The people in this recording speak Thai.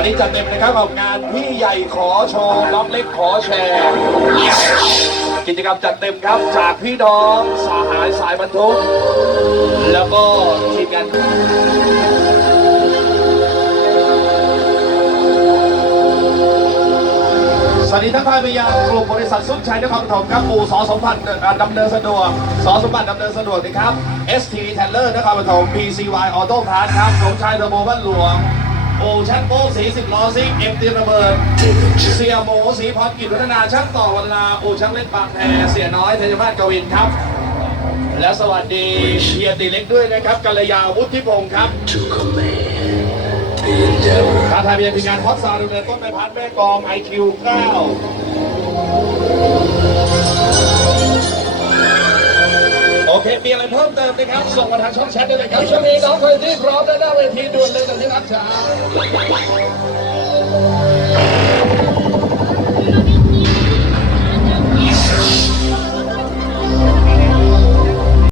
วันนี้จัดเต็มนะครับกับงานพี่ใหญ่ขอโชว์ล็อกเล็กขอแชร์ กิจกรรมจัดเต็มครับจากพี่น้องสาหายสายบรรทุก แล้วก็ทีมงานสวัสดีทักทายไปยังกลุ่มบริษัทสุดชัยนครปฐมครับอู่สอสมบัติอ่าดำเนินสะดวกสอสมบัติดำเนินสะดวกนะครับ ST Taylor นครปฐม PCY Auto Parts ครับสมชายเทอร์โบบ้านหลวง โอชันโป้สีสิบล้อซิเอ็มตีระเบิด เสียโมสีพรกิจวัฒนาช่างต่อวันลาโอช่างเล่นบางแพเสียน้อยเทยมาศกวินครับ และสวัสดีเชียร์ตีเล็กด้วยนะครับกัลยาวุฒิพงศ์ครับ to command the endeavor. ท้าทายไปยังทีมงานฮอตซาวด์ดำเนินต้นไปพัดแม่กอง IQ 9โอเค มีอะไรเพิ่มเติมนะครับ ส่งมาทางช่องแชทได้เลยครับช่วงนี้น้องเคยที่พร้อมและหน้าเวทีด่วนเลยตอนที่รับจ้า